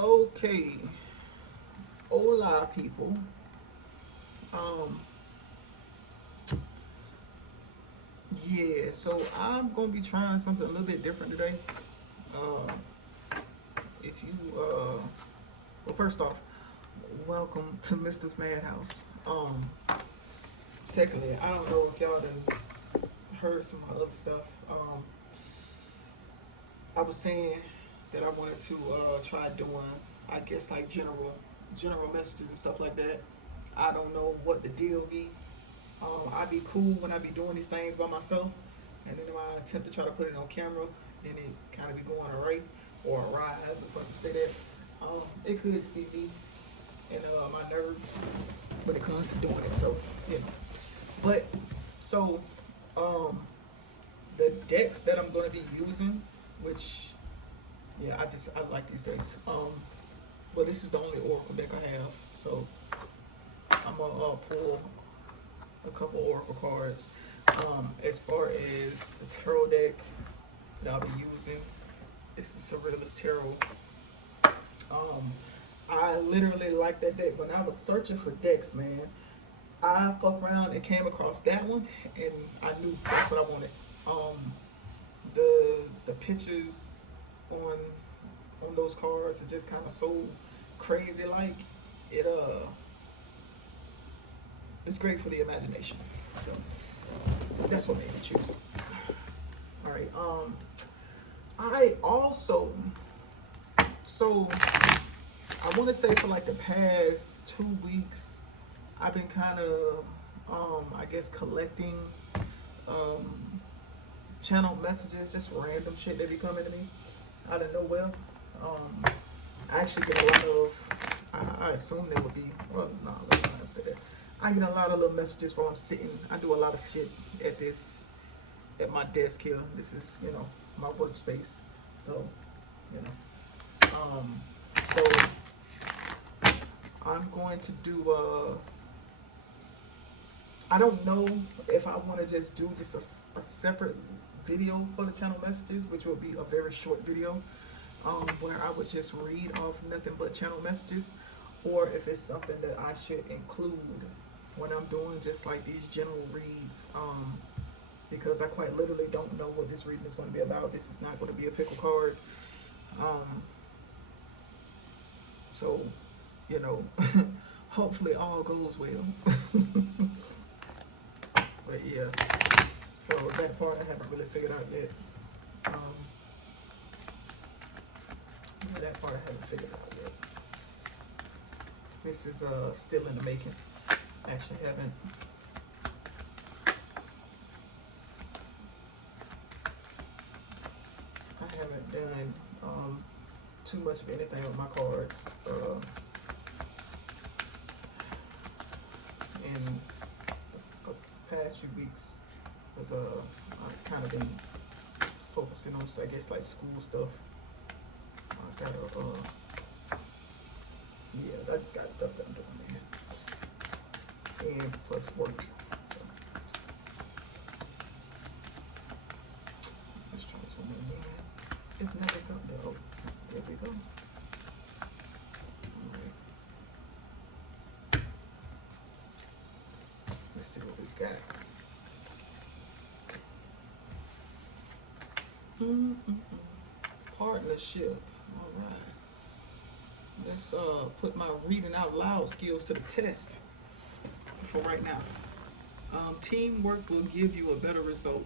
Okay, hola people. Um, yeah, so I'm gonna be trying something a little bit different today. Uh, if you, well, first off, welcome to Mister's Madhouse. Secondly, I don't know if y'all done heard some of my other stuff. I was saying that I wanted to try doing, I guess, like general messages and stuff like that. I don't know what the deal be. I be cool when I be doing these things by myself, and then when I attempt to try to put it on camera, then it kind of be going right or awry, however the fuck you say that. It could be me and my nerves when it comes to doing it. So yeah, but so um, the decks that I'm going to be using, which yeah, I like these decks. But this is the only Oracle deck I have, so I'm gonna pull a couple Oracle cards. As far as the tarot deck that I'll be using, it's the Sigils Tarot. Um, I literally like that deck. When I was searching for decks, man, I fucked around and came across that one, and I knew that's what I wanted. Um, the pictures on on those cards are just kind of so crazy. Like it, it's great for the imagination. So that's what made me choose it. All right. I also so I want to say for like the past 2 weeks, I've been kind of I guess collecting um, channel messages, just random shit that be coming to me out of nowhere. Um, I actually get a lot of. I assume there would be. Well, no, let's not say that. I get a lot of little messages while I'm sitting. I do a lot of shit at this at my desk here. This is my workspace. So you know. So I'm going to do. I don't know if I want to just do just a separate video for the channel messages, which will be a very short video, where I would just read off nothing but channel messages, or if it's something that I should include when I'm doing just like these general reads, because I quite literally don't know what this reading is going to be about. This is not going to be a pickle card. Um, so, you know, hopefully all goes well. But yeah, so that part I haven't really figured out yet. Um, yeah, that part I haven't figured out yet. This is still in the making. Actually, I haven't done too much of anything with my cards in the past few weeks. Cause I've kind of been focusing on, I guess, like school stuff. I gotta yeah, I just got stuff that I'm doing, man, and plus work. So let's try this one again. If never come, oh, there we go. All right, let's see what we got. Partnership. All right. Let's put my reading out loud skills to the test for right now. Teamwork will give you a better result.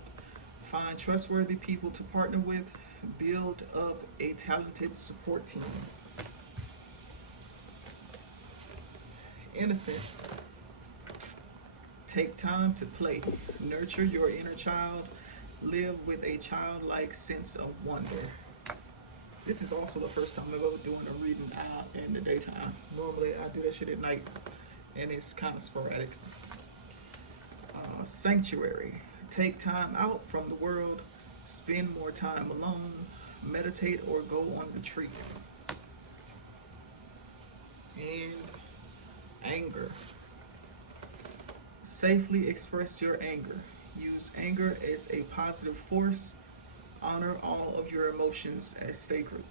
Find trustworthy people to partner with. Build up a talented support team. Innocence. Take time to play. Nurture your inner child. Live with a childlike sense of wonder. This is also the first time I'm ever doing a reading out in the daytime. Normally I do that shit at night, and it's kind of sporadic. Sanctuary. Take time out from the world. Spend more time alone. Meditate or go on retreat. And anger. Safely express your anger. Use anger as a positive force. Honor all of your emotions as sacred.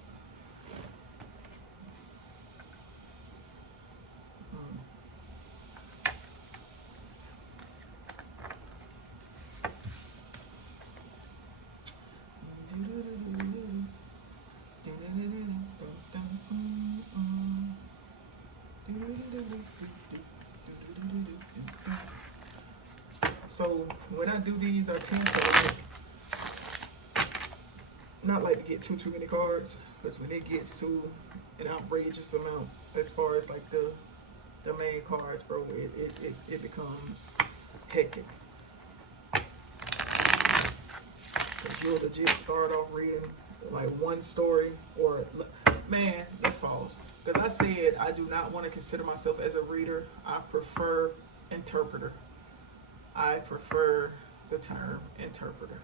So when I do these, I tend to like, not like to get too many cards, because when it gets to an outrageous amount, as far as like the main cards, bro, it becomes hectic. Cause you'll legit start off reading like one story, or man, let's pause. Because I said I do not want to consider myself as a reader. I prefer interpreter. I prefer the term interpreter.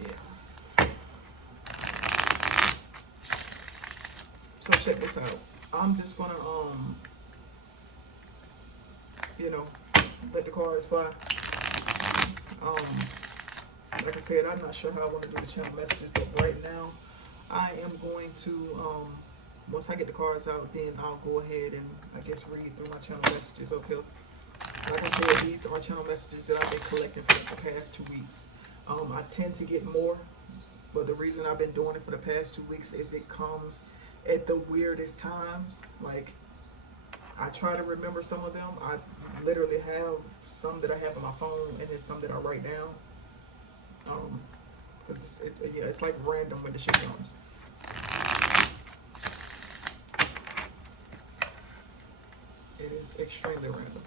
Yeah. So check this out. I'm just gonna you know, let the cards fly. Um, like I said, I'm not sure how I want to do the channel messages, but right now, I am going to, once I get the cards out, then I'll go ahead and, I guess, read through my channel messages up here. Like I said, these are channel messages that I've been collecting for the past 2 weeks. I tend to get more, but the reason I've been doing it for the past 2 weeks is it comes at the weirdest times. Like, I try to remember some of them. I literally have some that I have on my phone, and then some that I write down. Cause it's like random when the shit comes. It is extremely random.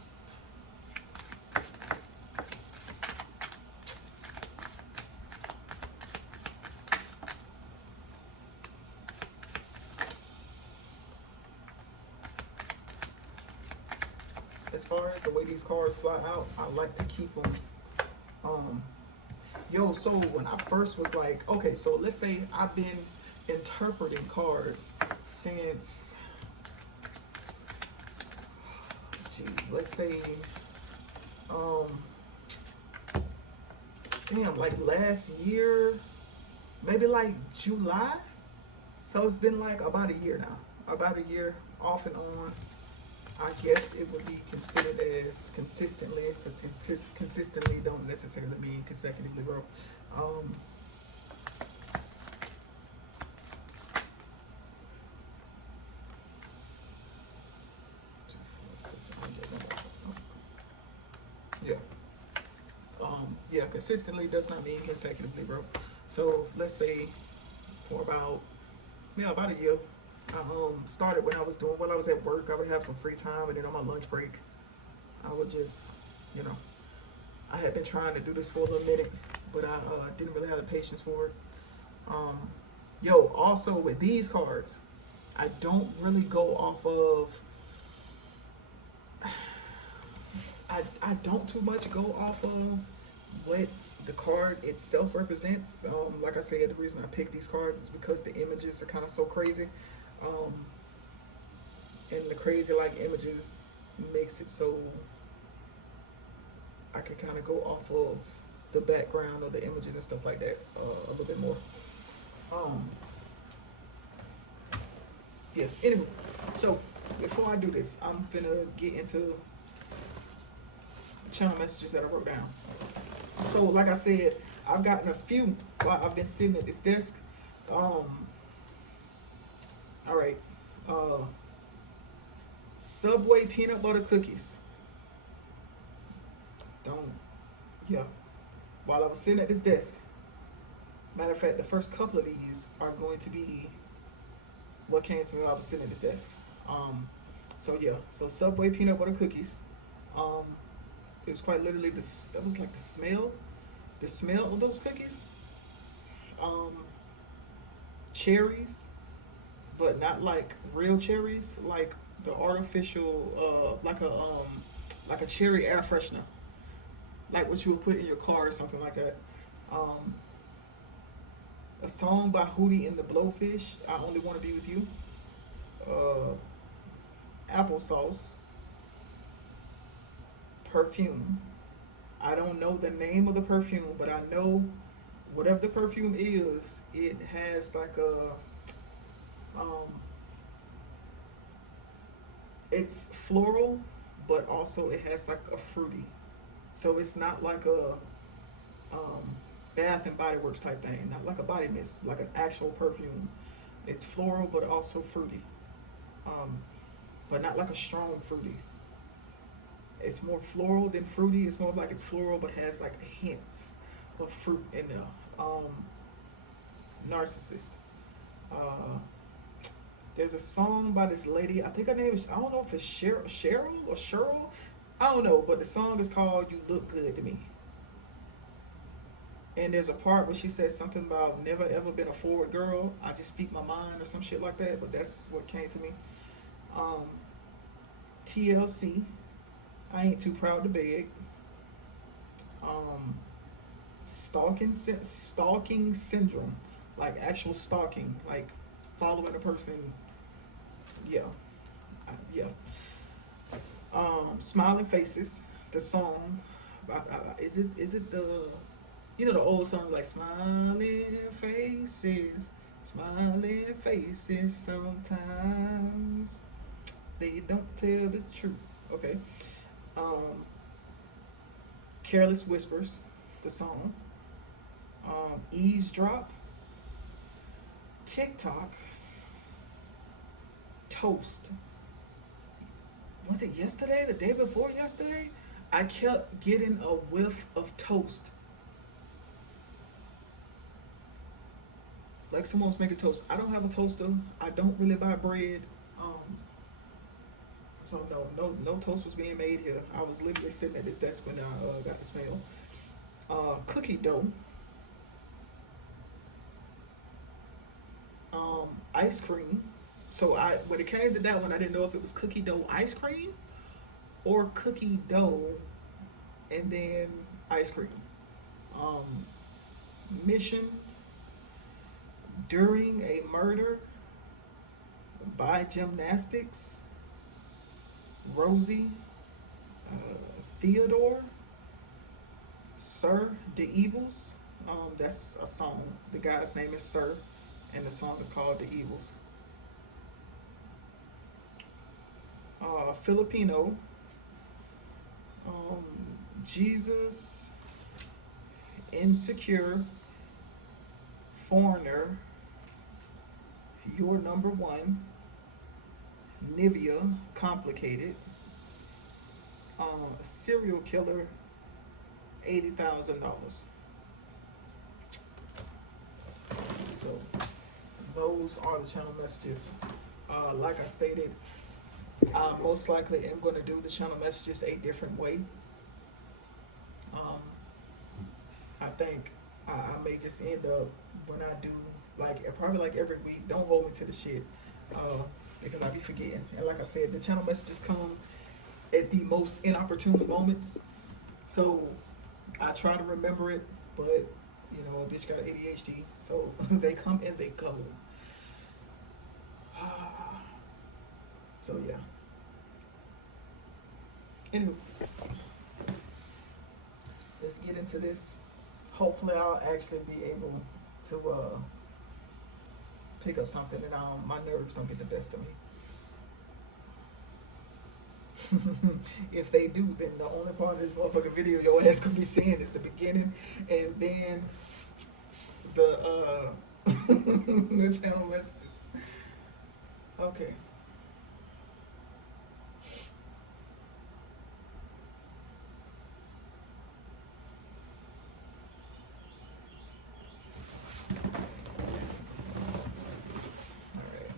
As far as the way these cards fly out, I like to keep them. Yo, so when I first was like, okay, so let's say I've been interpreting cards since, geez, let's say, damn, like last year, maybe like July. So it's been like about a year now, about a year off and on. I guess it would be considered as consistently, because consistently don't necessarily mean consecutively, bro. Um, yeah. Yeah, consistently does not mean consecutively, bro. So let's say for about a year. I started when I was while I was at work. I would have some free time, and then on my lunch break, I would just, you know, I had been trying to do this for a little minute, but I didn't really have the patience for it. Um, also with these cards, I don't really go off of. I don't too much go off of what the card itself represents. Like I said, the reason I picked these cards is because the images are kind of so crazy. Um, and the crazy like images makes it so I can kind of go off of the background of the images and stuff like that a little bit more. Um, yeah. Anyway, so before I do this, I'm gonna get into channel messages that I wrote down. So, like I said, I've gotten a few while I've been sitting at this desk. All right. Uh, Subway peanut butter cookies. Don't. Yeah. While I was sitting at this desk. Matter of fact, the first couple of these are going to be what came to me while I was sitting at this desk. So yeah. So Subway peanut butter cookies. Um, it was quite literally this. That was like the smell of those cookies. Um, Cherries, but not like real cherries, like the artificial, like a cherry air freshener, like what you would put in your car or something like that. Um, a song by Hootie and the Blowfish, "I Only Want to Be with You." Uh, Applesauce, perfume. I don't know the name of the perfume, but I know whatever the perfume is, it has like um, it's floral, but also it has like a fruity. So it's not like a um, Bath and Body Works type thing, not like a body mist, like an actual perfume. It's floral but also fruity, um, but not like a strong fruity. It's more floral than fruity. It's more like it's floral but has like hints of fruit in there. Um, Narcissist. Uh, there's a song by this lady. I think her name is. I don't know if it's Cheryl or Cheryl. I don't know, but the song is called "You Look Good to Me." And there's a part where she says something about never ever been a forward girl. I just speak my mind or some shit like that. But that's what came to me. Um, TLC. I ain't too proud to beg. Um, stalking syndrome, like actual stalking, like following a person. Yeah, yeah. Smiling faces. The song. Is it the the old song like smiling faces sometimes they don't tell the truth. Okay. Um, Careless Whispers, the song. Eavesdrop, TikTok, Toast. Was it yesterday? The day before yesterday? I kept getting a whiff of toast. Like someone was making toast. I don't have a toaster. I don't really buy bread. Um, so no toast was being made here. I was literally sitting at this desk when I got the smell. Cookie dough. Ice cream. So when it came to that one, I didn't know if it was cookie dough ice cream or cookie dough and then ice cream. Um, Mission during a murder by gymnastics. Rosie, uh, Theodore, Sir the Evils. That's a song. The guy's name is Sir, and the song is called The Evils. Filipino, um, Jesus, Insecure, Foreigner, Your Number One, Nivea, Complicated, Serial Killer, $80,000. So those are the channel messages. Like I stated, I most likely am going to do the channel messages a different way. Um, I think I may just end up when I do probably like every week. Don't hold me to the shit uh, because I be forgetting. And like I said, the channel messages come at the most inopportune moments. So I try to remember it, but a bitch got ADHD, so they come and they go. So yeah. Anyway, let's get into this. Hopefully, I'll actually be able to pick up something, and my nerves don't get the best of me. If they do, then the only part of this motherfucking video your ass could be seeing is the beginning, and then the the channel messages. Okay. All right.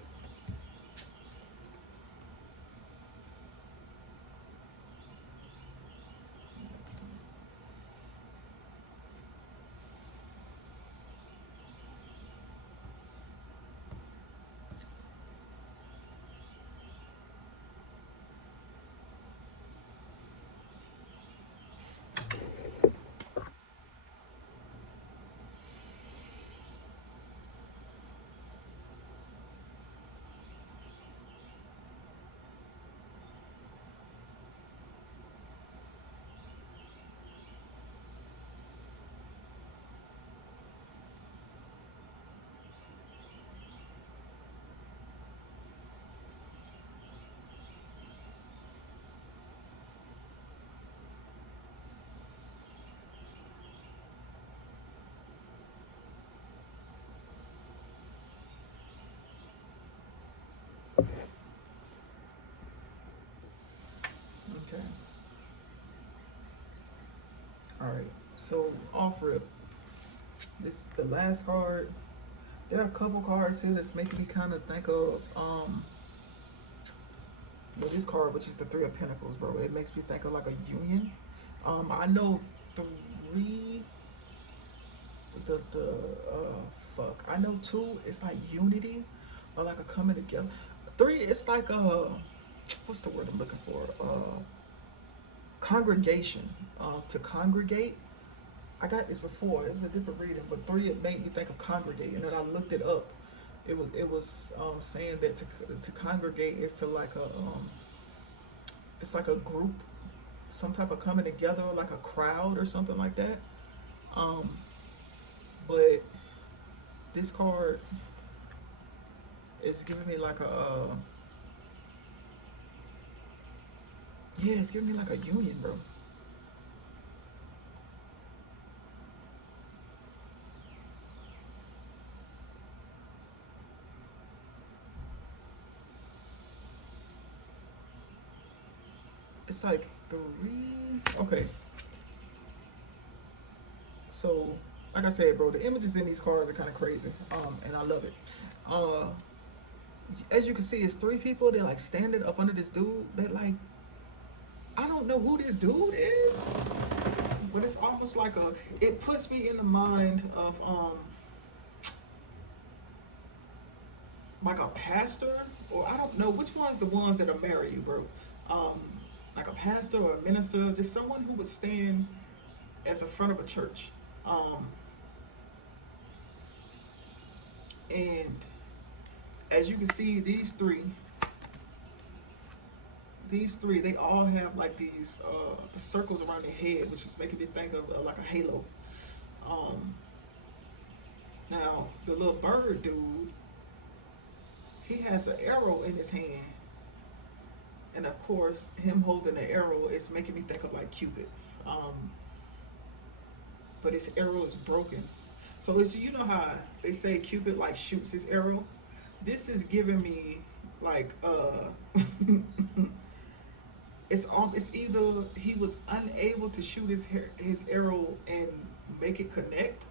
Okay. All right. So off rip. This is the last card. There are a couple cards here that's making me kind of think of well, this card, which is the Three of Pentacles, bro. It makes me think of like a union. I know three. The fuck. I know two. It's like unity, or like a coming together. Three. It's like what's the word I'm looking for? Congregation. To congregate. I got this before. It was a different reading, but three, it made me think of congregate, and then I looked it up. It was saying that to congregate is to like a it's like a group, some type of coming together, like a crowd or something like that. Um, but this card is giving me like a yeah, it's giving me like a union, bro. It's like three. Okay, so like I said, bro, the images in these cards are kind of crazy, and I love it. Uh, as you can see, it's three people. They're like standing up under this dude. That like I don't know who this dude is, but it's almost like a. It puts me in the mind of like a pastor, or I don't know which one's the ones that'll marry you, bro. Um, like a pastor or a minister, just someone who would stand at the front of a church. Um, and as you can see, these three, they all have like these the circles around their head, which is making me think of like a halo. Um, now the little bird dude, he has an arrow in his hand, and of course, him holding the arrow is making me think of like Cupid. Um, but his arrow is broken. So it's you know how they say Cupid like shoots his arrow. This is giving me like it's either he was unable to shoot his arrow and make it connect,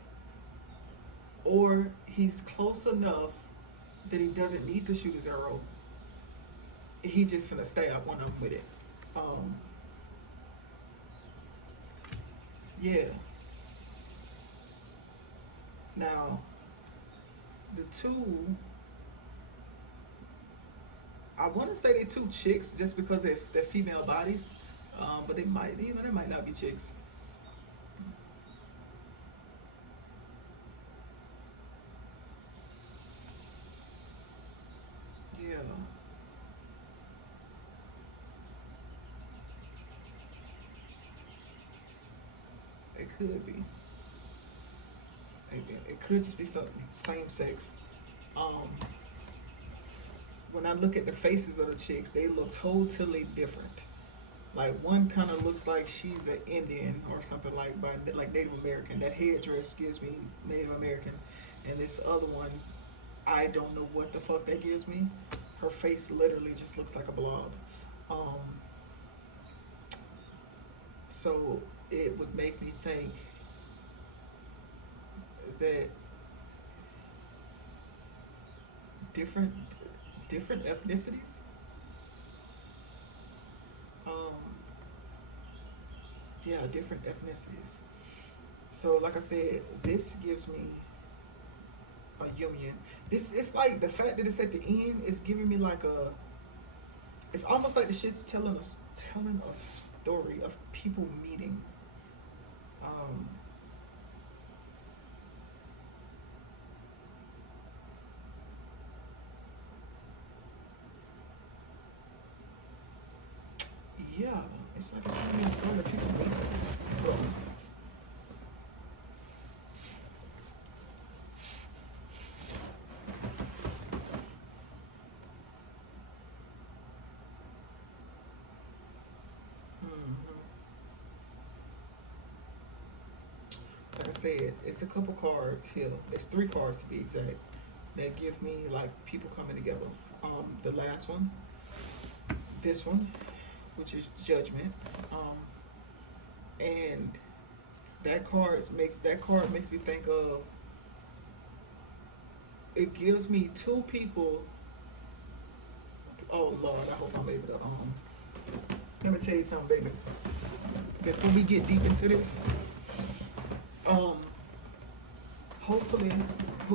or he's close enough that he doesn't need to shoot his arrow. He just finna stay up one of them with it. Um, yeah. Now the two, I want to say they two chicks just because they're female bodies, but they might they might not be chicks. Yeah, it could be. It could just be something same sex. Um, when I look at the faces of the chicks, they look totally different. Like one kind of looks like she's an Indian or something like Native American. That headdress gives me Native American, and this other one, I don't know what the fuck that gives me. Her face literally just looks like a blob. Um, so it would make me think that different different ethnicities. Um, yeah, different ethnicities. So like I said, this gives me a union. This it's like the fact that it's at the end is giving me like a. It's almost like the shit's telling a story of people meeting. Um, yeah, it's like it's telling me a story of people meeting. Well, hmm like I said, it's a couple cards here. It's three cards to be exact. that give me like people coming together. The last one, this one, which is Judgment, and that card makes me think of. It gives me two people. Oh Lord, I hope I'm able to. Let me tell you something, baby. Before we get deep into this, um, hopefully,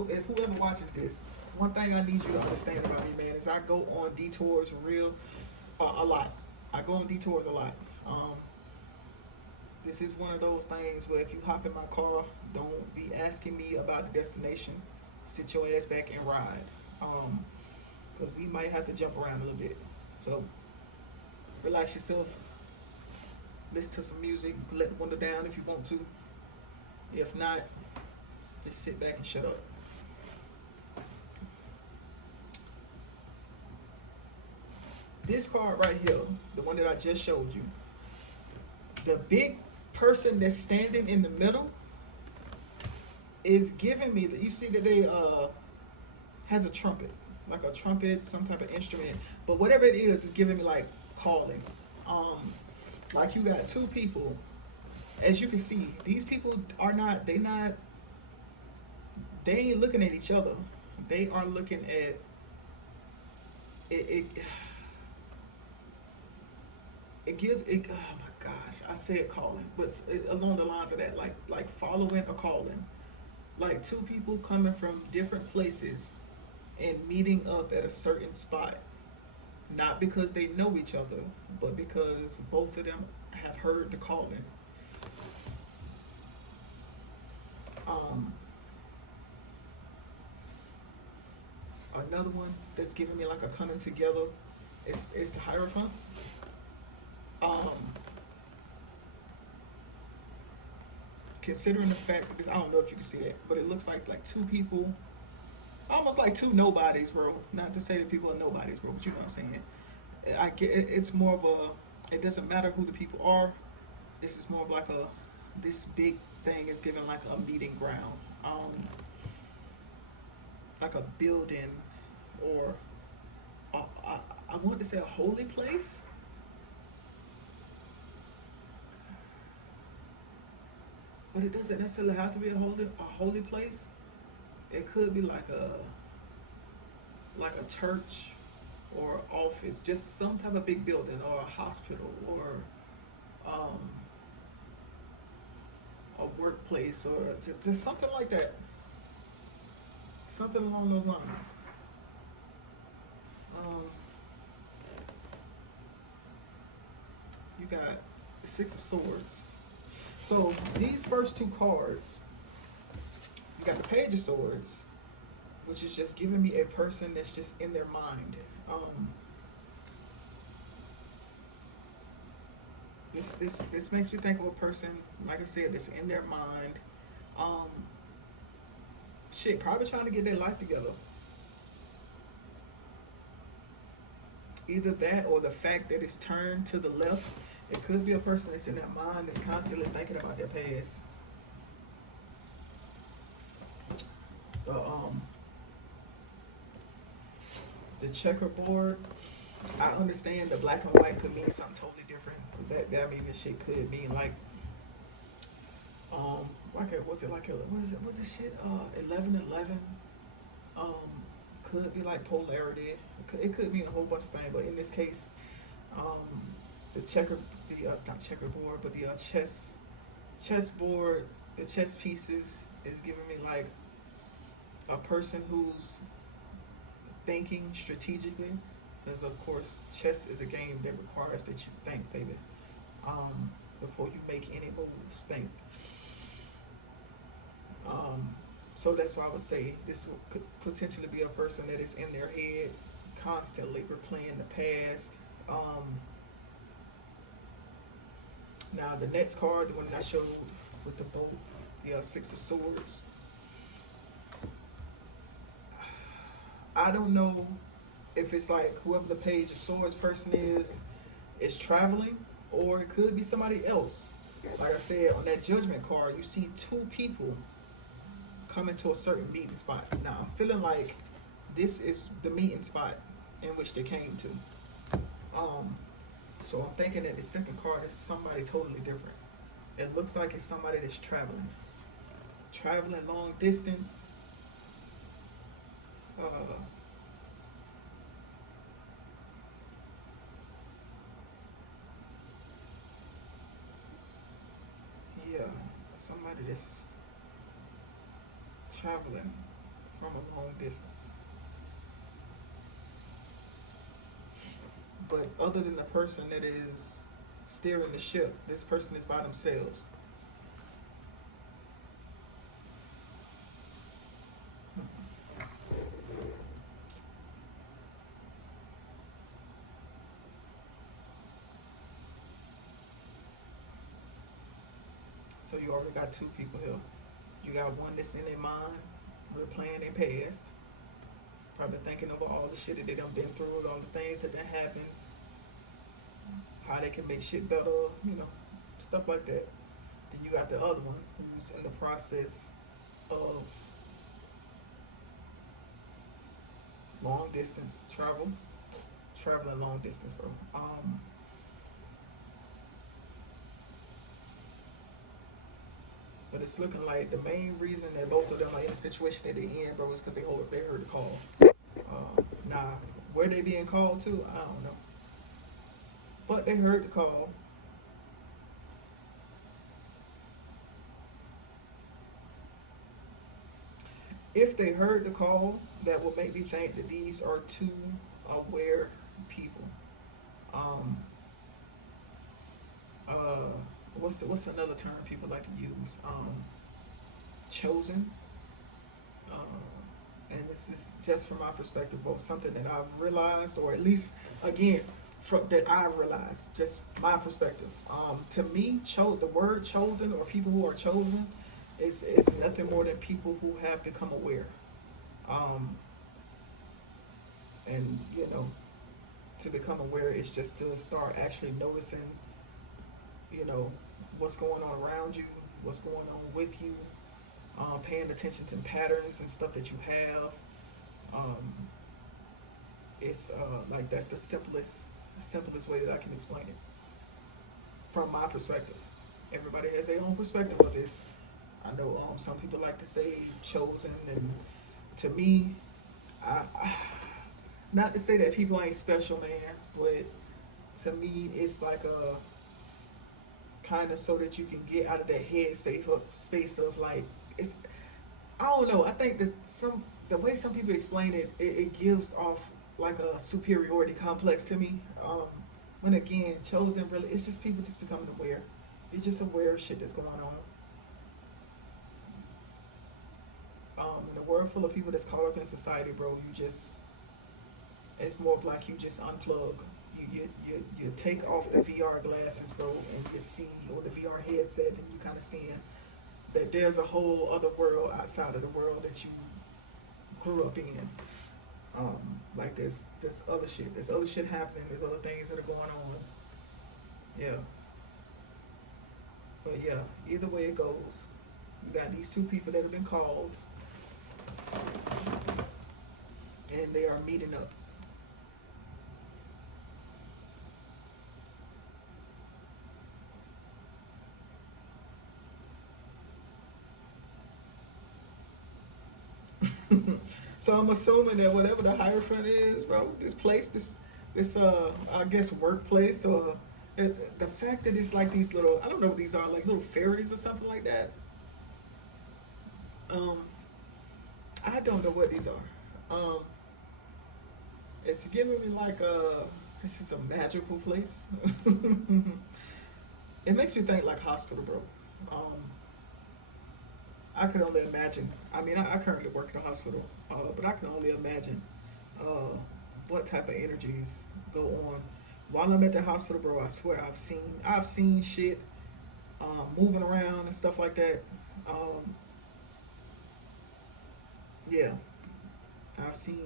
if whoever watches this, one thing I need you to understand about me, man, is I go on detours a lot. I go on detours a lot. This is one of those things where if you hop in my car, don't be asking me about the destination. Sit your ass back and ride. Because we might have to jump around a little bit. So relax yourself. Listen to some music. Let the window down if you want to. If not, just sit back and shut up. This card right here, the one that I just showed you, the big person that's standing in the middle is giving me that. You see that they has a trumpet, like a trumpet, some type of instrument, but whatever it is giving me like calling. Like you got two people, as you can see, these people are not, they ain't looking at each other. They are looking at it. It gives it. Oh my gosh, I said calling, but along the lines of that, like following a calling, like two people coming from different places and meeting up at a certain spot, not because they know each other, but because both of them have heard the calling. Um, Another one that's giving me like a coming together is the Hierophant. Um, Considering the fact that this, I don't know if you can see that, but it looks like two people, almost like two nobodies, bro. Not to say that people are nobodies, bro, but you know what I'm saying. I get it, it's more of a. It doesn't matter who the people are. This is more of like a. This big thing is giving like a meeting ground, like a building, or I want to say a holy place. But it doesn't necessarily have to be a holy place. It could be like a church or office, just some type of big building or a hospital or um, a workplace or just something like that. Something along those lines. Um, you got the Six of Swords. So these first two cards, you got the Page of Swords, which is just giving me a person that's just in their mind. This makes me think of a person, like I said, that's in their mind. Um, Shit, probably trying to get their life together. Either that or the fact that it's turned to the left. It could be a person that's in their mind that's constantly thinking about their past. Uh, um, the checkerboard. I understand the black and white could mean something totally different. That mean this shit could mean like a, was it like a, was it shit 11:11? Um could be like polarity. It could mean a whole bunch of things, but in this case, um the not checkerboard, but the chessboard, the chess pieces is giving me like a person who's thinking strategically, because of course chess is a game that requires that you think, baby. Before you make any moves, think. Um, so that's why I would say this could potentially be a person that is in their head, constantly replaying the past. Now the next card, the one that I showed with the bow, the Six of Swords. I don't know if it's like whoever the Page of Swords person is traveling, or it could be somebody else. Like I said, on that Judgment card, you see two people coming to a certain meeting spot. Now I'm feeling like this is the meeting spot in which they came to. So I'm thinking that the second card is somebody totally different. It looks like it's somebody that's traveling long distance. Uh, yeah, somebody that's traveling from a long distance. But other than the person that is steering the ship, this person is by themselves. So you already got two people here. You got one that's in their mind, replaying their past, probably thinking over all the shit that they done been through, all the things that done happened, how they can make shit better, you know, stuff like that. Then you got the other one who's in the process of long distance traveling long distance, bro. But it's looking like the main reason that both of them are in the situation that they're in, bro, is because they heard the call. Now, where they being called to, I don't know. But they heard the call. If they heard the call, that would make me think that these are two aware people. Um, uh, what's another term people like to use? Chosen. Uh, and this is just from my perspective, both something that I've realized, or at least again, that I realized, just my perspective. To me, the word chosen or people who are chosen is nothing more than people who have become aware. Um, and you know, to become aware is just to start actually noticing, you know, what's going on around you, what's going on with you, paying attention to patterns and stuff that you have. Um, it's like that's the simplest way that I can explain it from my perspective. Everybody has their own perspective of this. I know some people like to say chosen, and to me, I not to say that people ain't special, man, but to me, it's like a kind of so that you can get out of that head space of like it's. I don't know. I think that the way some people explain it gives off like a superiority complex to me. When again, chosen really, it's just people just becoming aware. You're just aware of shit that's going on. In a world full of people that's caught up in society, bro, it's more like you just unplug. You take off the VR glasses, bro, and you see, or the VR headset, and you kind of seeing that there's a whole other world outside of the world that you grew up in. Like there's other shit happening, there's other things that are going on. Yeah. But yeah, either way it goes, you got these two people that have been called, and they are meeting up. So I'm assuming that whatever the Hierophant is, bro, this I guess workplace, or the fact that it's like these little, I don't know what these are, like little fairies or something like that. Um, I don't know what these are. Um, it's giving me like this is a magical place. It makes me think like hospital, bro. Um, I can only imagine. I mean, I currently work in a hospital, but I can only imagine uh, what type of energies go on while I'm at the hospital, bro. I swear, I've seen shit moving around and stuff like that. Um, yeah, I've seen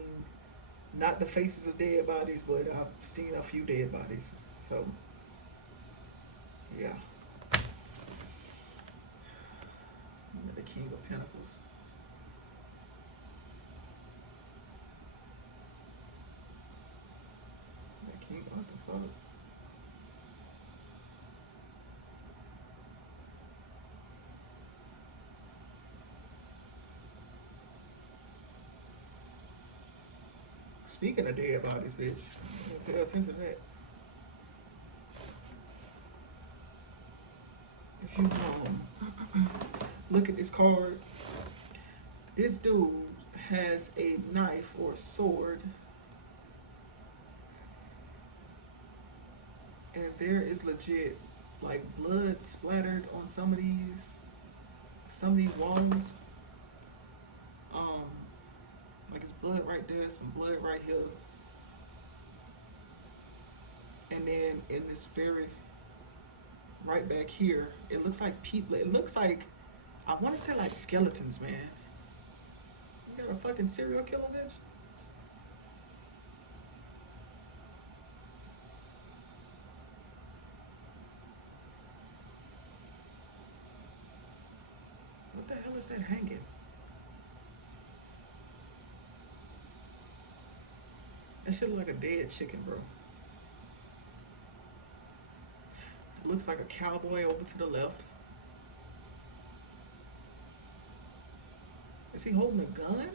not the faces of dead bodies, but I've seen a few dead bodies. So yeah, the King of Pentacles. fuck? Speaking of dead bodies, bitch, pay attention to that. If you look at this card, this dude has a knife or a sword, and there is legit like blood splattered on some of these walls. Um, like it's blood right there, some blood right here, and then in this very right back here, it looks like people. It looks like I want to say like skeletons, man. You got a fucking serial killer, bitch. What the hell is that hanging? That shit look like a dead chicken, bro. It looks like a cowboy over to the left. Is he holding a gun?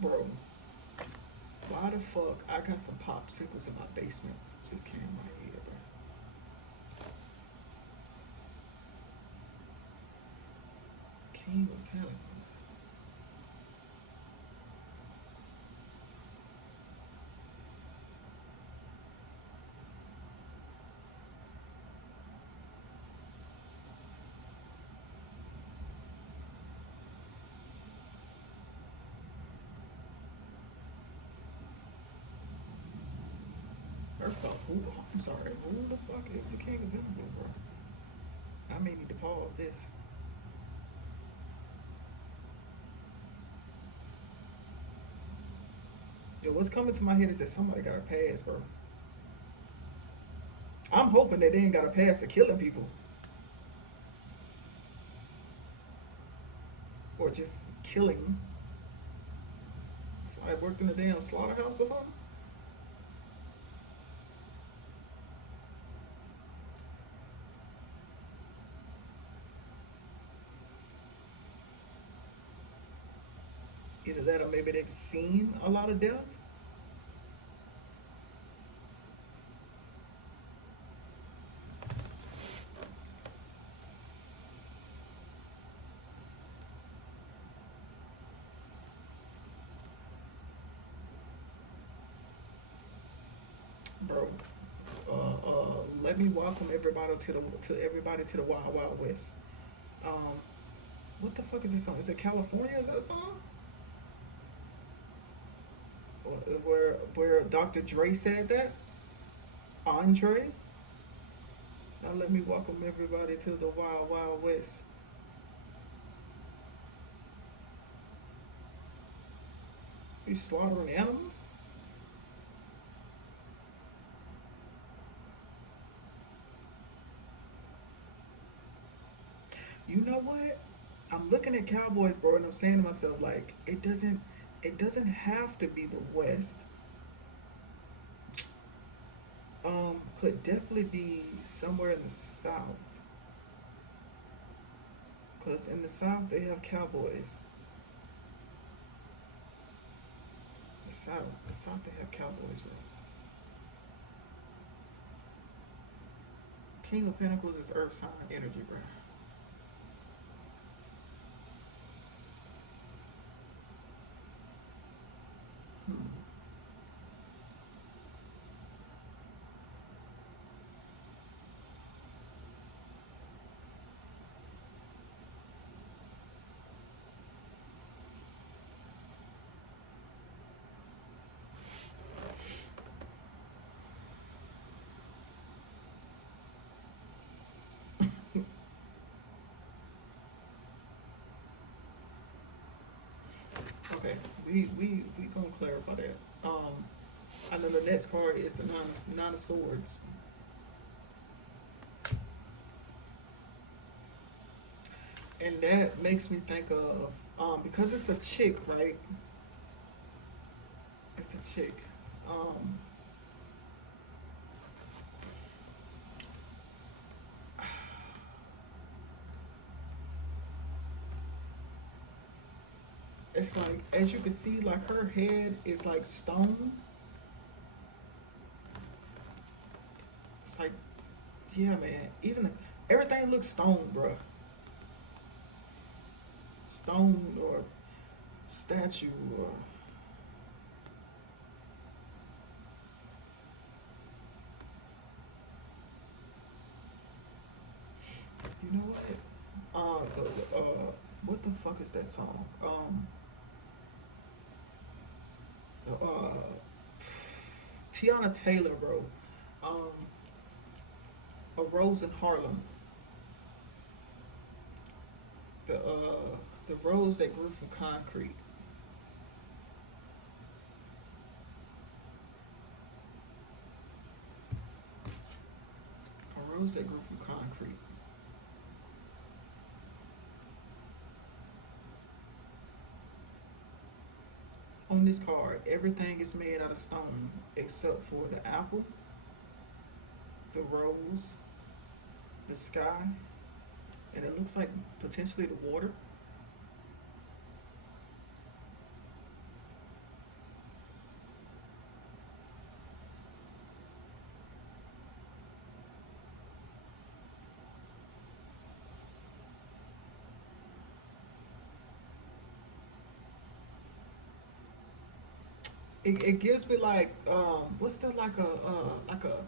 Bro, why the fuck I got some popsicles in my basement? Just came right here, bro. King of Pentacles. First off, I'm sorry, who the fuck is the King of Pentacles, bro? I may need to pause this. Yo, what's coming to my head is that somebody got a pass, bro. I'm hoping that they ain't got a pass to killing people or just killing. Somebody worked in a damn slaughterhouse or something. Either that or maybe they've seen a lot of death. Bro, let me welcome everybody to the Wild Wild West. Um, what the fuck is this song? Is it California? Is that a song? Where Dr. Dre said that? Andre? Now let me welcome everybody to the Wild Wild West. You slaughtering animals? You know what? I'm looking at Cowboys, bro, and I'm saying to myself, like, it doesn't have to be the West. Could definitely be somewhere in the South. Cause in the South they have Cowboys. The South they have Cowboys, bro. King of Pentacles is Earth sign energy, bro. Hmm. Okay, we gonna clarify that. I know the next card is the nine of swords, and that makes me think of because it's a chick, right? It's a chick. Um, it's like as you can see, like her head is like stone. It's like yeah, man. Even everything looks stone, bro. Stone or statue or you know what? What the fuck is that song? Uh, Tiana Taylor, bro. Um, a Rose in Harlem. The rose that grew from concrete. A rose that grew from concrete. On this card, everything is made out of stone except for the apple, the rose, the sky, and it looks like potentially the water. It gives me like what's that like a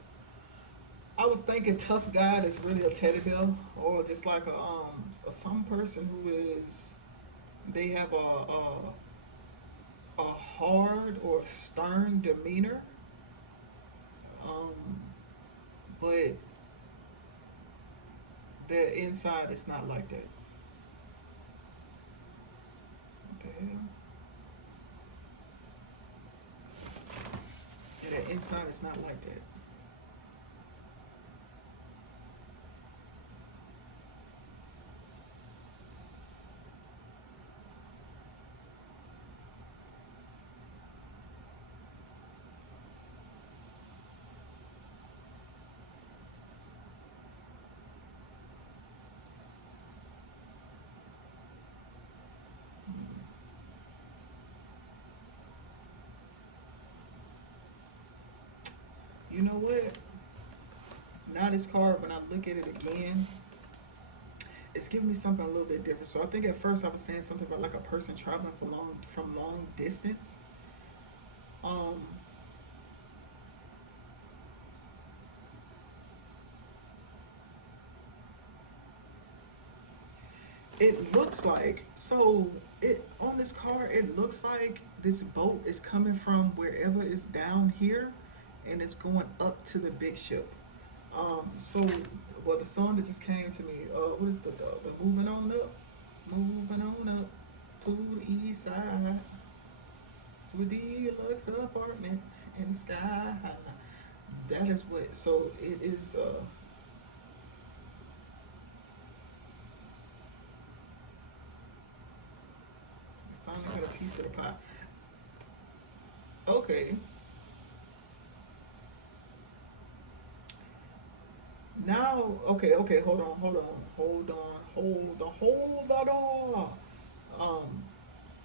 I was thinking tough guy that's really a teddy bear, or just like some person who is they have a hard or stern demeanor, um, but their inside is not like that. What the hell? Yeah, their inside is not like that. You know what? Now this card, when I look at it again, it's giving me something a little bit different. So I think at first I was saying something about like a person traveling from long distance. Um, it looks like so it on this card it looks like this boat is coming from wherever it's down here and it's going up to the big ship. So well the song that just came to me, what is the moving on up to the east side to a deluxe apartment in the sky. That is what so it is finally got a piece of the pie. Okay, now, okay, hold on.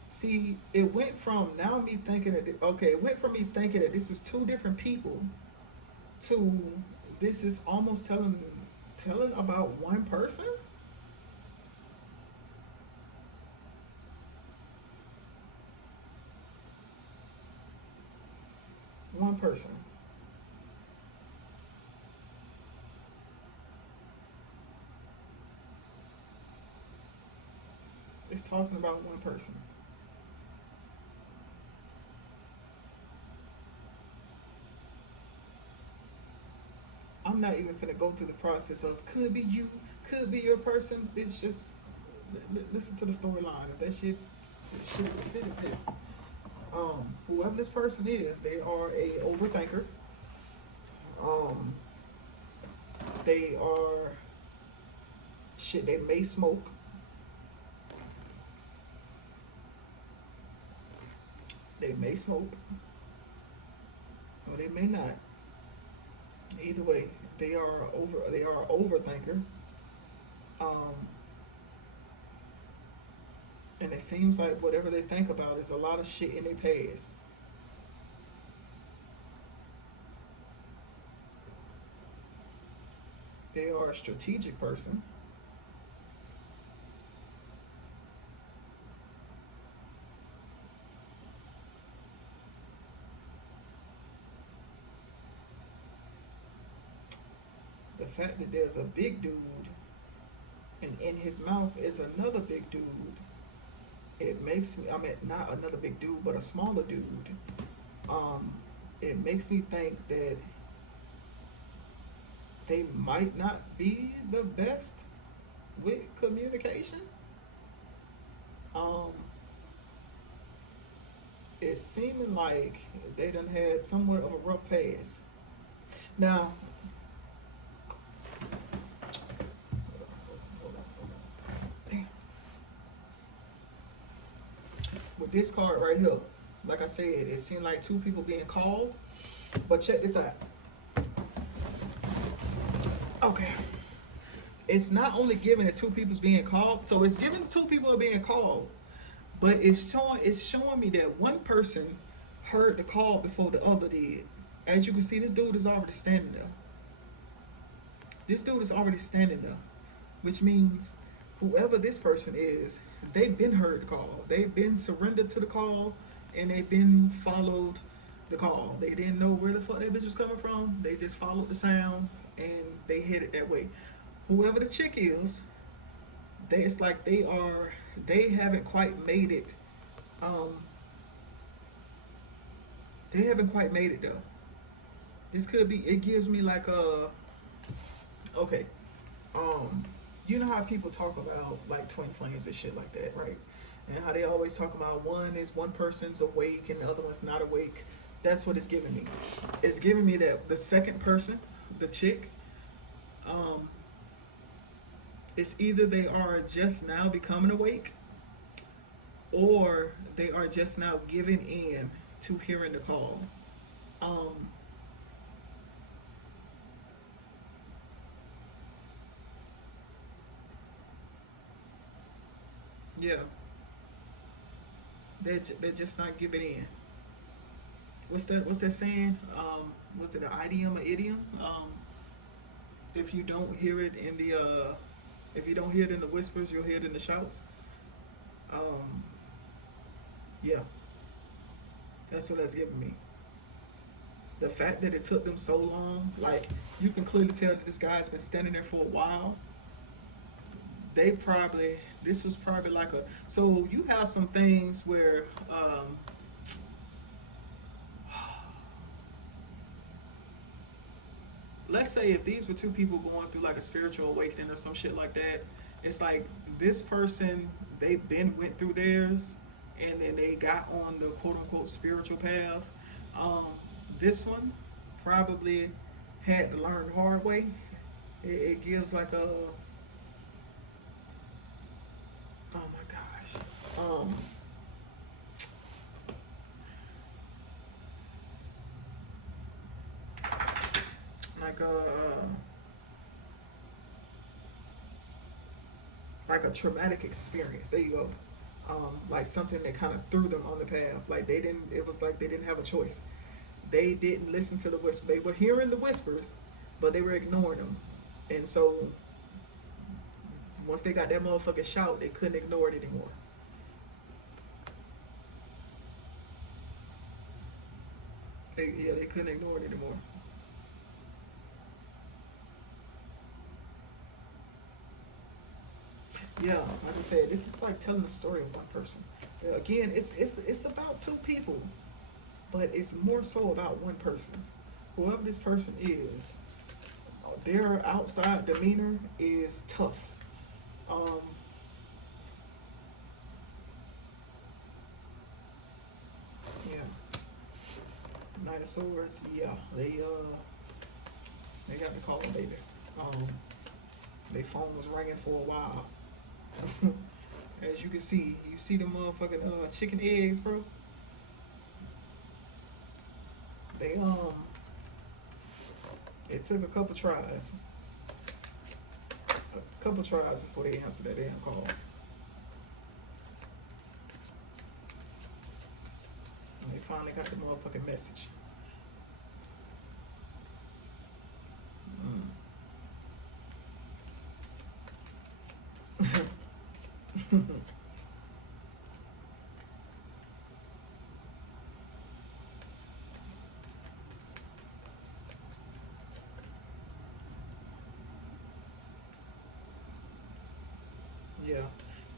See, it went from now me thinking that okay, it went from me thinking that this is two different people to this is almost telling about one person, one person. It's talking about one person. I'm not even finna go through the process of could be you, could be your person. It's just listen to the storyline. If that shit fit, it fit. Whoever this person is, they are a overthinker. Um, they are shit. They may smoke. They may smoke, or they may not. Either way, they are over. They are an overthinker. Um, and it seems like whatever they think about is a lot of shit in their past. They are a strategic person. The fact that there's a big dude and in his mouth is another big dude, it makes me, I mean, not another big dude, but a smaller dude. Um, it makes me think that they might not be the best with communication. Um, it's seeming like they done had somewhat of a rough past. Now, damn, with this card right here, like I said, it seemed like two people being called. But check this out. Okay. It's not only giving that two people's being called, so it's giving two people are being called, but it's showing me that one person heard the call before the other did. As you can see, this dude is already standing there. This dude is already standing there, which means whoever this person is, they've been heard the call. They've been surrendered to the call, and they've been followed the call. They didn't know where the fuck that bitch was coming from. They just followed the sound and they headed that way. Whoever the chick is, it's like they haven't quite made it. Um, they haven't quite made it though. This could be. It gives me like a okay. Um, you know how people talk about like twin flames and shit like that, right? And how they always talk about one person's awake and the other one's not awake. That's what it's giving me. It's giving me that the second person, the chick, um, it's either they are just now becoming awake or they are just now giving in to hearing the call. Um, yeah, they're just not giving in. What's that saying? Was it an idiom or idiom? If you don't hear it in the if you don't hear it in the whispers, you'll hear it in the shouts. Um, yeah, that's what that's giving me. The fact that it took them so long, like you can clearly tell that this guy's been standing there for a while. They probably this was probably like a so you have some things where let's say if these were two people going through like a spiritual awakening or some shit like that, it's like this person they've been went through theirs and then they got on the quote unquote spiritual path. Um, this one probably had to learn the hard way. It gives like a oh my gosh, like a traumatic experience. There you go. Like something that kind of threw them on the path. Like they didn't. It was like they didn't have a choice. They didn't listen to the whisper. They were hearing the whispers, but they were ignoring them. And so once they got that motherfucking shout, they couldn't ignore it anymore. Yeah, they couldn't ignore it anymore. Yeah, like I said, this is like telling the story of one person. Again, it's about two people, but it's more so about one person. Whoever this person is, their outside demeanor is tough. Um, Nine of Swords, yeah, they got me calling, baby. Um, their phone was ringing for a while. As you can see, you see the motherfucking chicken eggs, bro. They it took a couple tries before they answered that damn call. And they finally got the motherfucking message. Mm. Yeah.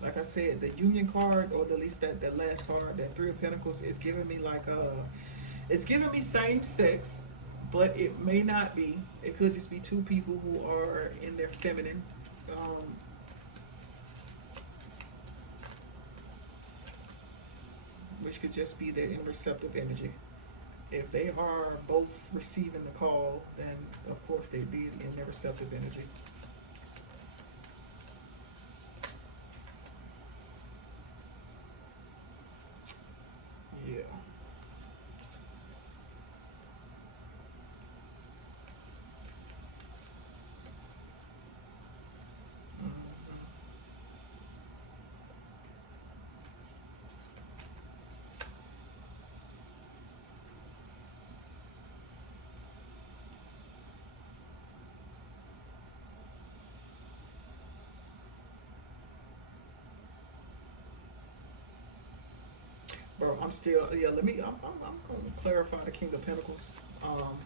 Like I said, the Union card, or at least that last card, that Three of Pentacles, is giving me like it's giving me same sex, but it may not be. It could just be two people who are in their feminine. Um, which could just be their receptive energy. If they are both receiving the call, then of course they'd be in their receptive energy. Yeah. Mm-hmm. Bro, I'm still, yeah. I'm going to clarify the King of Pentacles, um,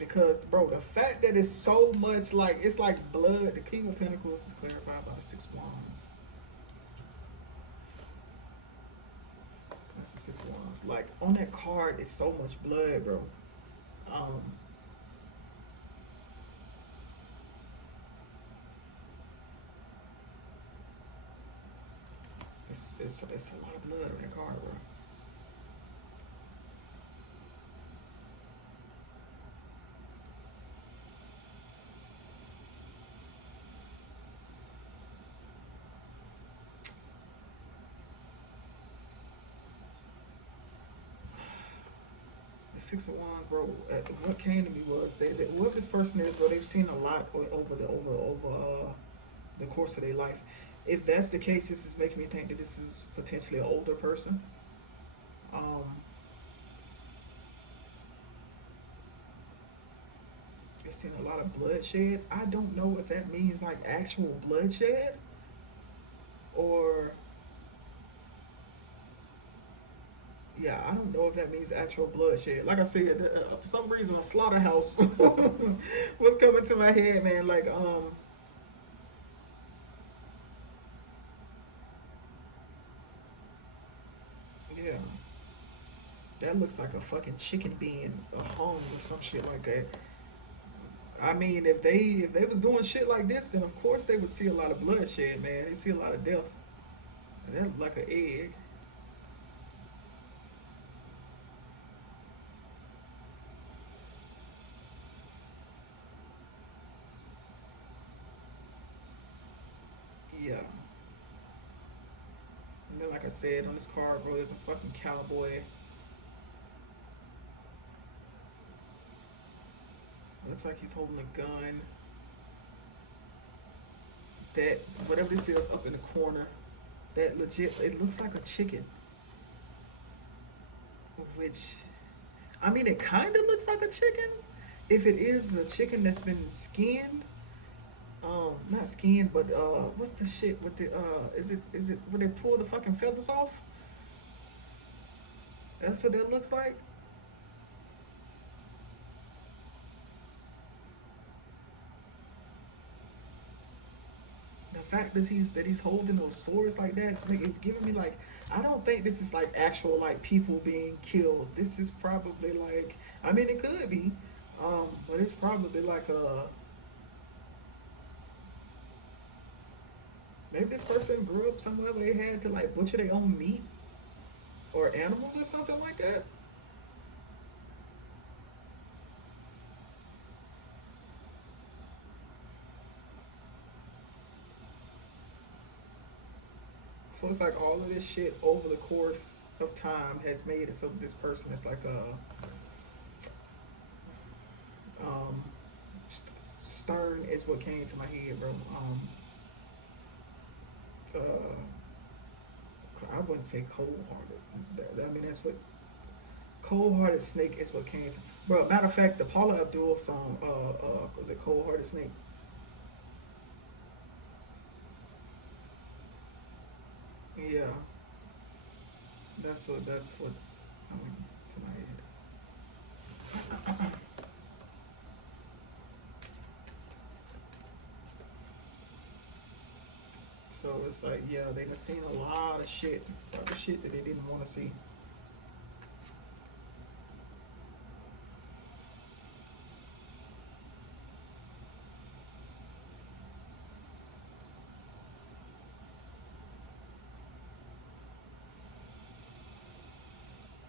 because bro, the fact that it's so much like it's like blood. The King of Pentacles is clarified by the Six Wands. That's the Six Wands. Like on that card, it's so much blood, bro. Um, it's a lot of blood on that card, bro. The Six of Wands, bro. What came to me was whoever this person is, bro. They've seen a lot over the course of their life. If that's the case, this is making me think that this is potentially an older person. Um, they've seen a lot of bloodshed. I don't know if that means like actual bloodshed or yeah, I don't know if that means actual bloodshed. Like I said, for some reason, a slaughterhouse was coming to my head, man. Like, yeah, that looks like a fucking chicken being hung or some shit like that. I mean, if they was doing shit like this, then of course they would see a lot of bloodshed, man. They see a lot of death. And that look like an egg. Yeah. And then, like I said, on this card, bro, there's a fucking cowboy. Looks like he's holding a gun. That whatever this is up in the corner, that legit, it looks like a chicken. Which, I mean, it kind of looks like a chicken. If it is a chicken that's been skinned, not skinned, but what's the shit with the is it when they pull the fucking feathers off? That's what that looks like. The fact that he's holding those swords like that, it's giving me like I don't think this is like actual like people being killed. This is probably like I mean it could be, but it's probably like a maybe this person grew up somewhere where they had to like butcher their own meat or animals or something like that. So it's like all of this shit over the course of time has made it so this person is like um, stern is what came to my head, bro. Uh, I wouldn't say cold-hearted. I mean, that's what cold-hearted snake is what came to. Bro, matter of fact, the Paula Abdul song, was it Cold-Hearted Snake? Yeah, that's what's coming to my head. So it's like, yeah, they done seen a lot of shit, a lot of shit that they didn't want to see.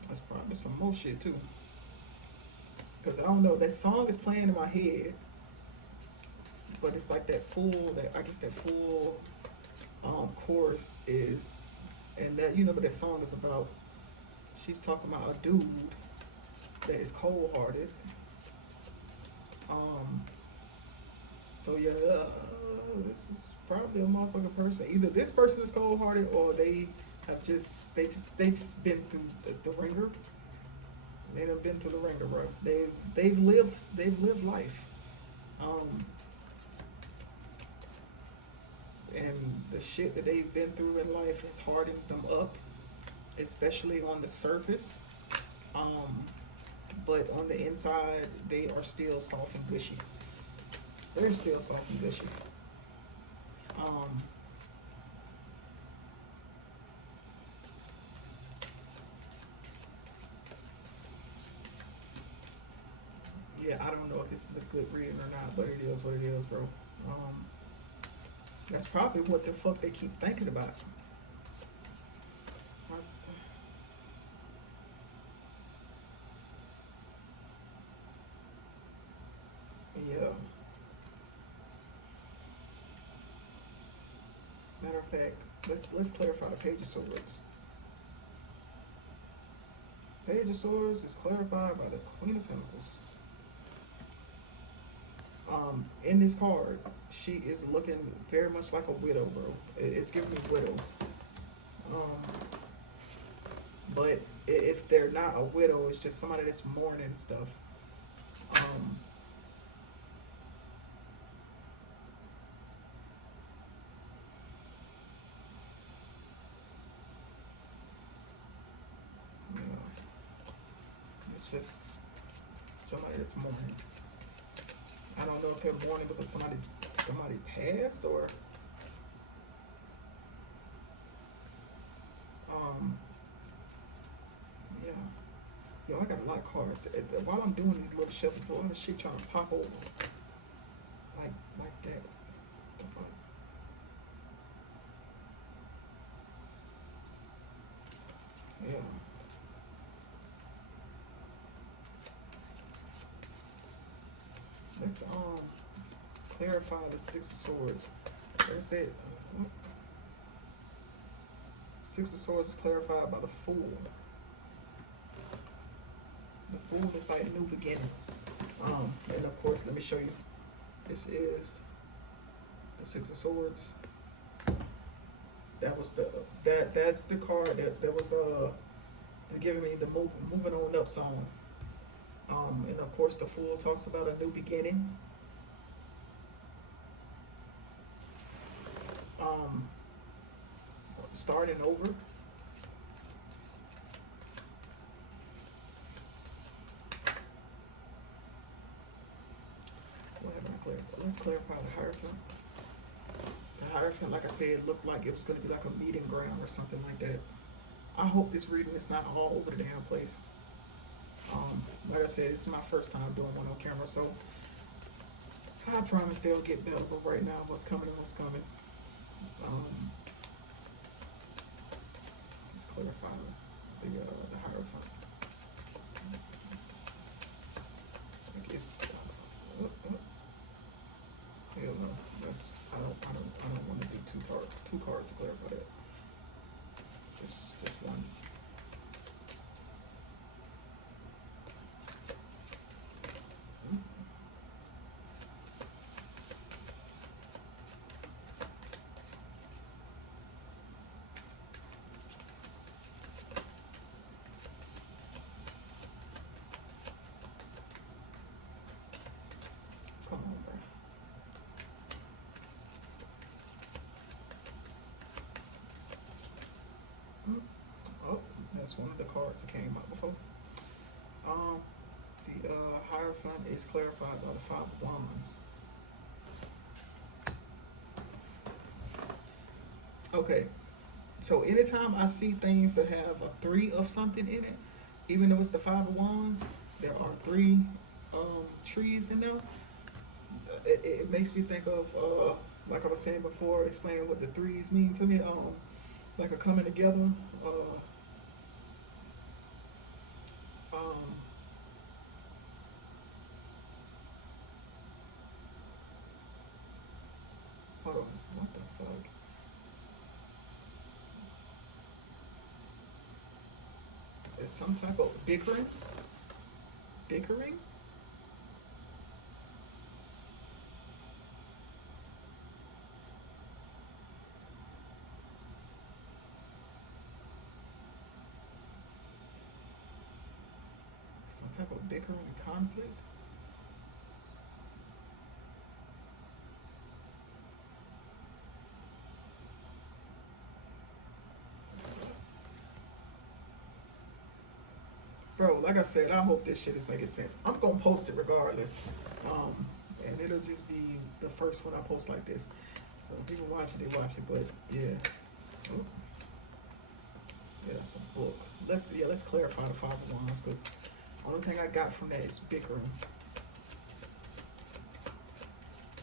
That's probably some more shit too. Cause I don't know, that song is playing in my head, but it's like that full, that I guess that full chorus is, and that you know what that song is about. She's talking about a dude that is cold hearted. Um, so yeah, this is probably a motherfucking person. Either this person is cold hearted or they just been through the ringer. They done been through the ringer, bro. They've lived life. Um, and the shit that they've been through in life has hardened them up, especially on the surface. Um, but on the inside, they are still soft and gushy. They're still soft and gushy. Um, yeah, I don't know if this is a good reading or not, but it is what it is, bro. Um, that's probably what the fuck they keep thinking about. That's- yeah. Matter of fact, let's clarify the Page of Swords. Page of Swords is clarified by the Queen of Pentacles. In this card, she is looking very much like a widow, bro. It's giving me widow. Um, but if they're not a widow, it's just somebody that's mourning stuff. Um, you know, it's just somebody that's mourning. I don't know if they're mourning because somebody passed or um, yeah. Yo, I got a lot of cards. While I'm doing these little shuffles, a lot of shit trying to pop over. Like that. The fuck? Yeah. Let's clarify the Six of Swords. Like I said, Six of Swords is clarified by the Fool. The Fool is like new beginnings. And of course, let me show you. This is the Six of Swords. That was that's the card that was giving me the moving on up song. And of course, the Fool talks about a new beginning. Um, Starting over. What haven't I clarified? Let's clarify the Hierophant. The Hierophant, like I said, looked like it was going to be like a meeting ground or something like that. I hope this reading is not all over the damn place. Like I said, it's my first time doing one on camera, so I promise they'll get better. But right now, what's coming and what's coming. Um, let's clarify the Hierophant. I guess. Hell no. I don't want to do two cards to clarify that. That's one of the cards that came out before. The Hierophant is clarified by the Five of Wands. Okay, so anytime I see things that have a 3 of something in it, even though it's the Five of Wands, there are 3 trees in there. It makes me think of, like I was saying before, explaining what the 3s mean to me, like a coming together. Um, Hold on, what the fuck? It's some type of bickering? Bickering? Some type of bickering and conflict? Bro, like I said, I hope this shit is making sense. I'm gonna post it regardless. Um, and it'll just be the first one I post like this. So if people watch it, they watch it. But yeah. Oh, yeah, that's a book. Let's clarify the Five of Wands, because only thing I got from that is bickering.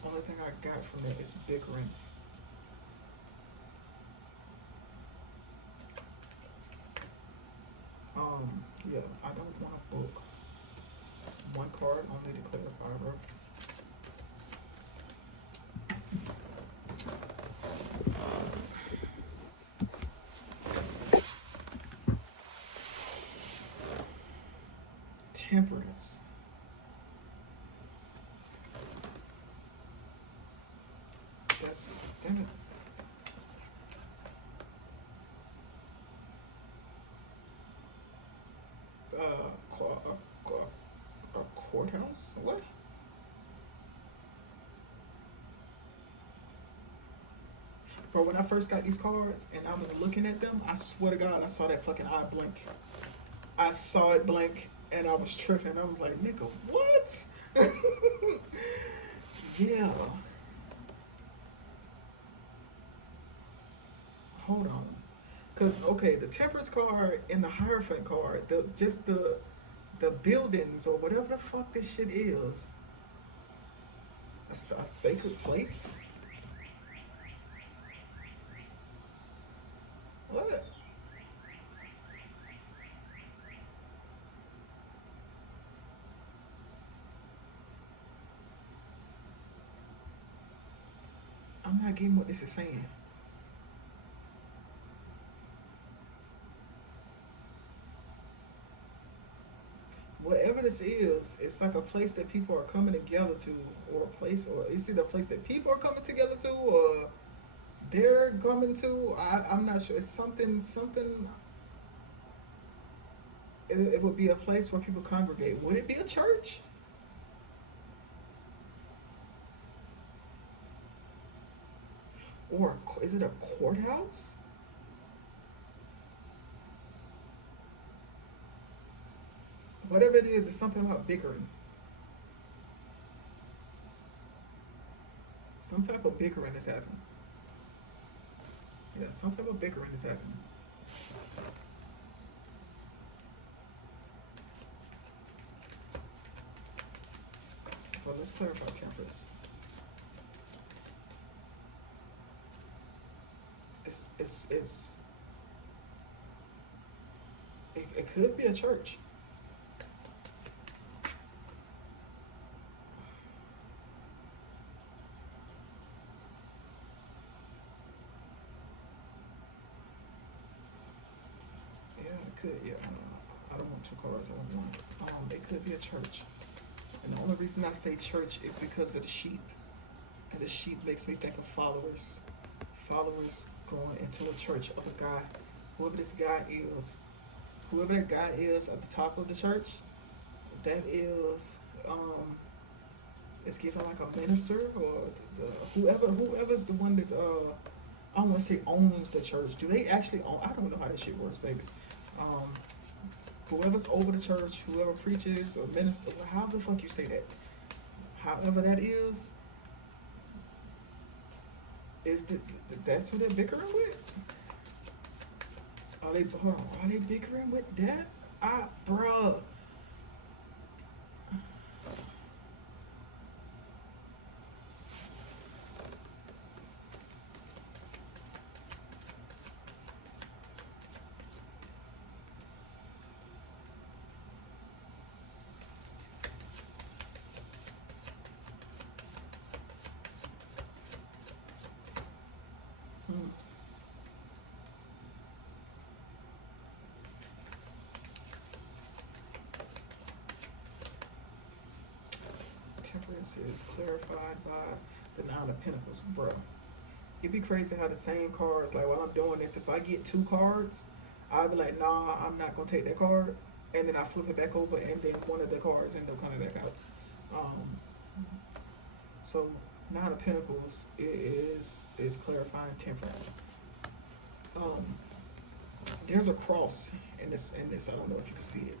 Only thing I got from that is bickering. Yeah, I don't want a book. One card only to clarify, bro. Temperance. That's damn it. A courthouse? What? Bro, when I first got these cards and I was looking at them, I swear to God, I saw that fucking eye blink. I saw it blink and I was tripping. I was like, nigga, what? Yeah. Hold on. Because, okay, the Temperance card and the Hierophant card, the buildings or whatever the fuck this shit is, a sacred place? What? I'm not getting what this is saying. Whatever this is, it's like a place that people are coming together to, or a place, or it's either a place that people are coming together to, or they're coming to. I'm not sure. It's something. It would be a place where people congregate. Would it be a church? Or is it a courthouse? Whatever it is, it's something about bickering. Some type of bickering is happening. Yeah, some type of bickering is happening. Well, let's clarify temperance. It's it could be a church. Yeah, it could. Yeah, I don't want two cards. I want one. It could be a church. And the only reason I say church is because of the sheep. And the sheep makes me think of followers. Followers going into a church of a guy. Whoever this guy is, whoever that guy is at the top of the church, that is, it's given like a minister or whoever's the one that I don't want to say owns the church. Do they actually own? I don't know how this shit works, baby. Um, whoever's over the church, whoever preaches or minister, however the fuck you say that, however that is that's who they're bickering with? Are they, hold on, are they bickering with that? Bruh. Hmm. Temperance is clarified by the Nine of Pentacles, bro. It'd be crazy how the same cards, like while I'm doing this, if I get two cards, I'll be like, nah, I'm not gonna take that card, and then I flip it back over, and then one of the cards end up coming back out. Um, so Nine of Pentacles is clarifying temperance. Um, there's a cross in this. I don't know if you can see it.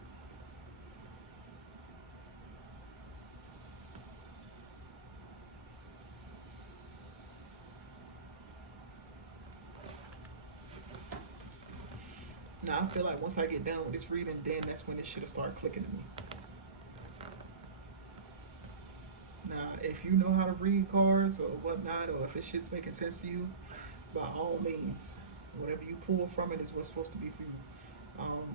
Now I feel like once I get done with this reading, then that's when it should have started clicking to me. Now, if you know how to read cards or whatnot, or if it shit's making sense to you, by all means, whatever you pull from it is what's supposed to be for you. Um,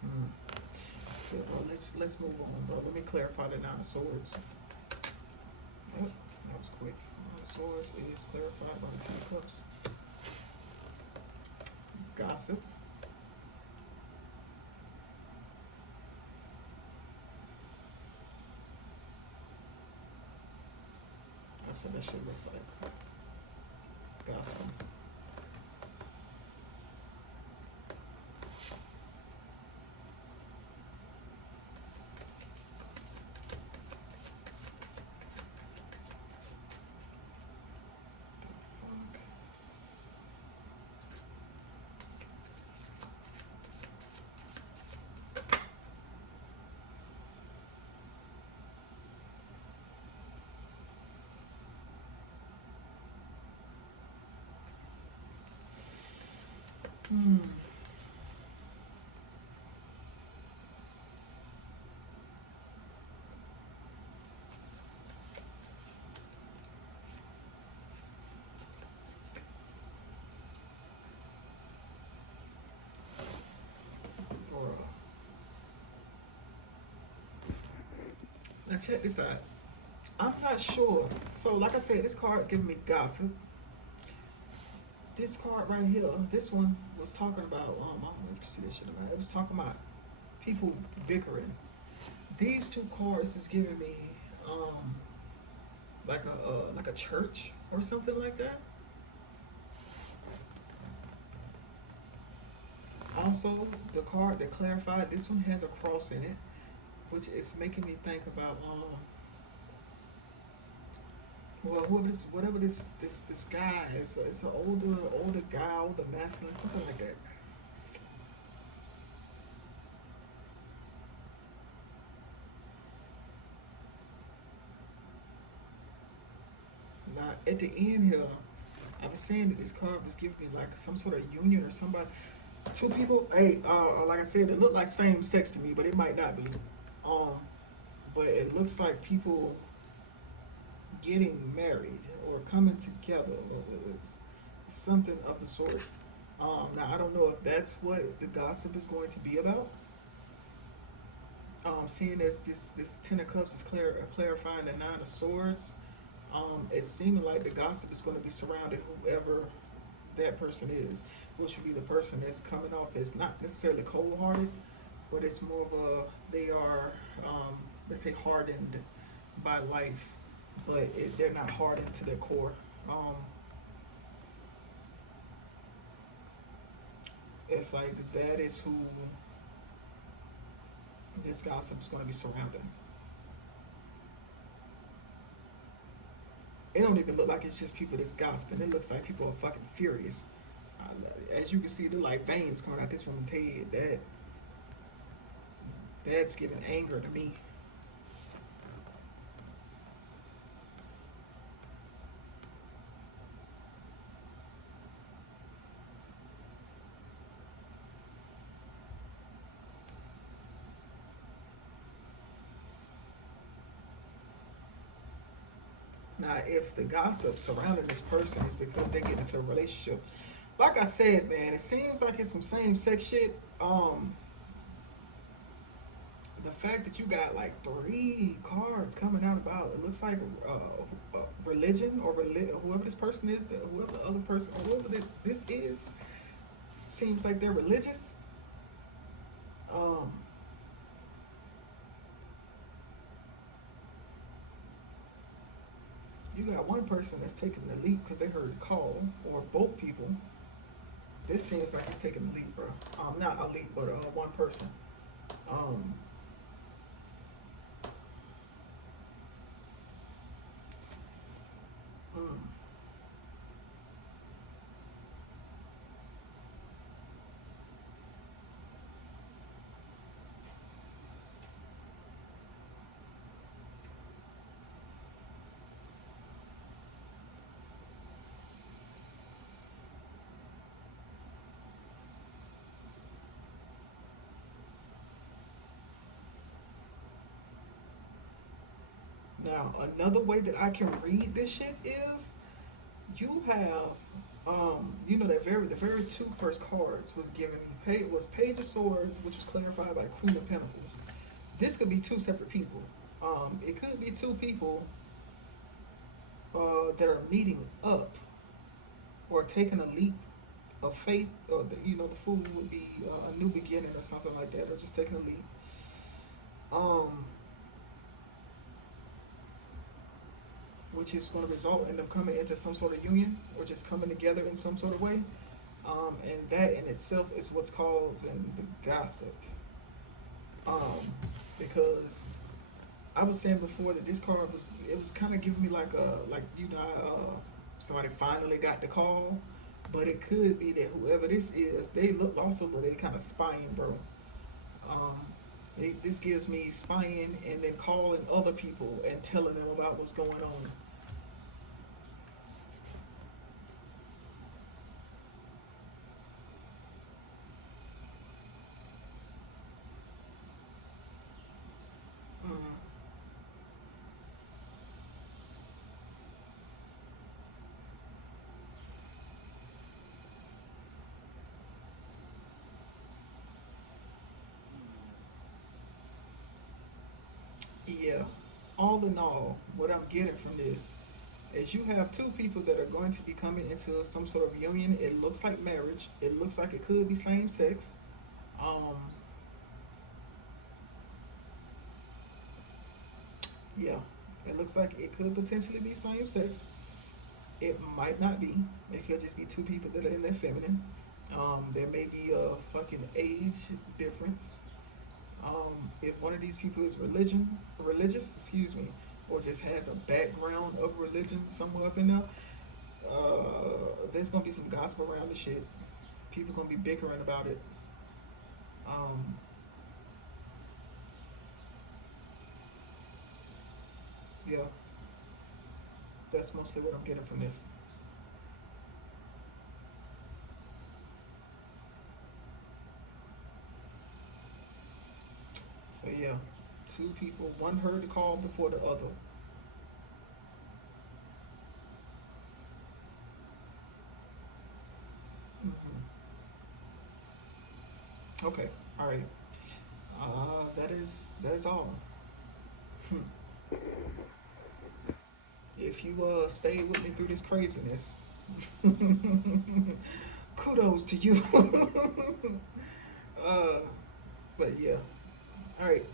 hmm. Yeah, well, let's move on, bro. Let me clarify the Nine of Swords. Yep, that was quick. Nine of Swords is clarified by the Ten of Cups. Gossip. That's what that shit looks like. Gossip. Hmm. Now check this out. I'm not sure. So like I said, this card is giving me gossip. This card right here, this one was talking about. I don't know if you can see this shit. It was talking about people bickering. These two cards is giving me um like a church or something like that. Also, the card that clarified, this one has a cross in it, which is making me think about well, whatever this guy is, it's an older guy, older masculine, something like that. Now at the end here, I was saying that this card was giving me like some sort of union or somebody, two people. Hey, like I said, it looked like same sex to me, but it might not be. Um, but it looks like people getting married or coming together, or it's something of the sort. Now I don't know if that's what the gossip is going to be about. Seeing as this Ten of Cups is clarifying the Nine of Swords, it's seeming like the gossip is going to be surrounding whoever that person is, which would be the person that's coming off as not necessarily cold-hearted, but it's more of a they are, let's say, hardened by life, but they're not hardened to their core. Um, it's like that is who this gossip is going to be surrounding. It don't even look like it's just people that's gossiping. It looks like people are fucking furious. As you can see, they're like veins coming out this woman's head. That's giving anger to me. Now, if the gossip surrounding this person is because they get into a relationship, like I said, man, it seems like it's some same sex shit. The fact that you got like three cards coming out about it looks like religion or whoever this person is, whoever the other person, or whoever this is, seems like they're religious. Um, you got one person that's taking the leap because they heard a call, or both people. This seems like it's taking the leap, bro. Not a leap, but one person. Um, mm. Now, another way that I can read this shit is you have, you know, the very two first cards was given. Was Page of Swords, which was clarified by Queen of Pentacles. This could be two separate people. It could be two people that are meeting up or taking a leap of faith, or the fool would be a new beginning or something like that, or just taking a leap. Um, which is going to result in them coming into some sort of union or just coming together in some sort of way. And that in itself is what's causing the gossip. Because I was saying before that this card was kind of giving me like somebody finally got the call, but it could be that whoever this is, they look also look they kind of spying, bro. Um, this gives me spying and then calling other people and telling them about what's going on. Mm, yeah. All in all, what I'm getting from this is you have two people that are going to be coming into some sort of union. It looks like marriage. It looks like it could be same sex. Um, yeah, it looks like it could potentially be same sex. It might not be. It could just be two people that are in their feminine. There may be a fucking age difference. If one of these people is religious, excuse me, or just has a background of religion somewhere up in there, there's gonna be some gospel around the shit. People gonna be bickering about it. Um, yeah, that's mostly what I'm getting from this. So yeah, two people, one heard the call before the other. Hmm. Okay, all right. That is all. If you stayed with me through this craziness, kudos to you. uh, but yeah, all right.